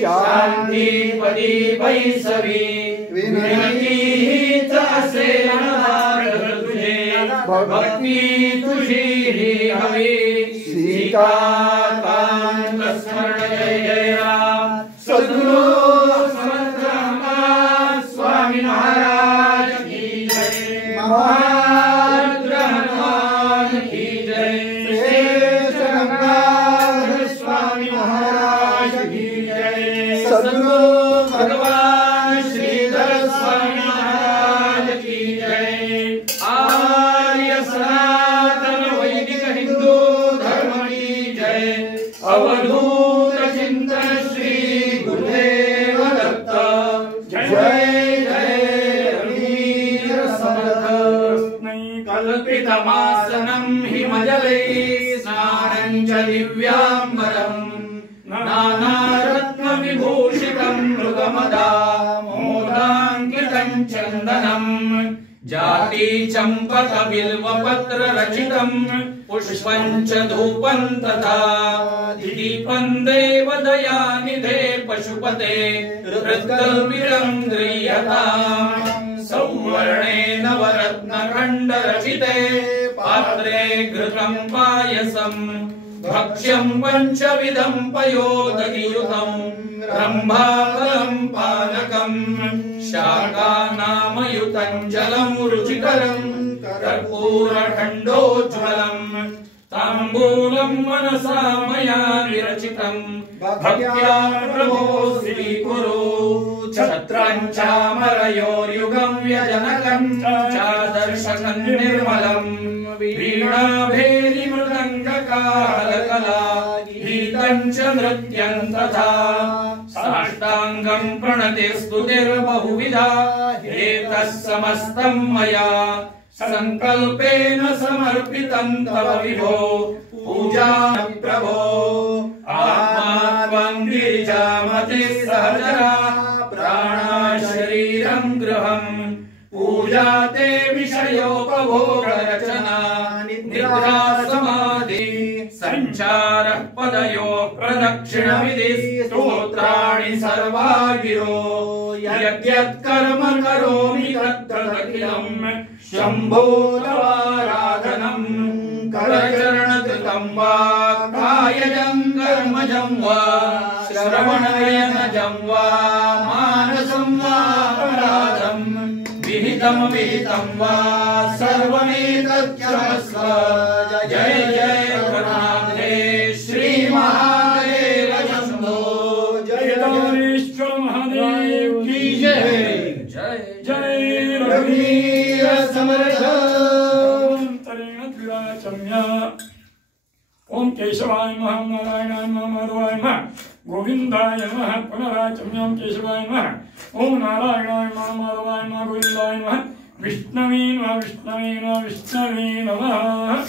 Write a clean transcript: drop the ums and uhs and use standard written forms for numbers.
शांति पदी पैसवी विनती असे तुझे भक्ती तुझी ही हवी सीताकांत स्मरण जय जय राम सद्गुरु समर्थ स्वामी महाराज की जय महारुद्र हनुमान की जय श्रेष्ठ गंगाधर स्वामी महाराज की जय सद्गुरु भगवान श्रीधर स्वामी महाराज की जय आर्य सनातन वैदिक हिंदू धर्म की जय अवधूत चिंतन श्री गुरुदेव दत्त जय जय वीर समर्थ कल्पितमासनं हिमजले स्नानं च दिव्याम्बरम् नानारत्न विभूषितं मृगमदा मोदाङ्कितं चन्दनम् जाति चंपक बिल्वपत्र रचितं पुष्पं च धूपं तथा दीपं देवदयानिधे पशुपते हृत्कल्पितं गृह्यताम् सौवर्णे नवरत्नखण्ड रचिते पात्रे घृतं पायसम् भक्ष्यं पंचविधं पयोदधियुतं रम्भाफलं पानकं शाकानामयुतं जलं रुचिकरं कर्पूरखण्डोज्ज्वलं ताम्बूलं मनसा मया विरचितं भक्त्या प्रभो स्वीकुरु छत्रं चामरयोर्युगं व्यजनकं चादर्शकं निर्मलं वीणाभेरिमृदङ्गकालकला गीतं च नृत्यं तथा साष्टाङ्गं प्रणतिस्तुतिर्बहुविधा एतत् समस्तं मया संकल्पेन समर्पितं तव विभो पूजा प्रभो आत्मा त्वं गिरिजामतिः सहचरा प्राणा शरीरं गृहम् पूजा ते विषयोपभोगरचना निद्रा समाधि संचारः पदयो प्रदक्षिणविधि स्तोत्राणि सर्वा गिरो यद्यत् कर्म करोमि तत्तदखिलं शम्भो तवाराधनं करचरणकृतं वा कायजं कर्मजं वा श्रवणनयनजं वा मानसं वा अपराधं विहितं विहितं वा सर्वमेतत् क्षमस्व जय जय रघुनाथे श्री महादेव शंभो जय रामेश्वर महादेव की जय जय जय रघुवीर समर्थ ओम केशवाय नमः नारायणाय नमः माधवाय नमः गोविंदाय नमः पुनराचम्यं केशवाय नमः ओम नारायणाय नमः माधवाय नमः गोविंदाय नमः विष्णवे नमः विष्णवे नमः विष्णवे नमः।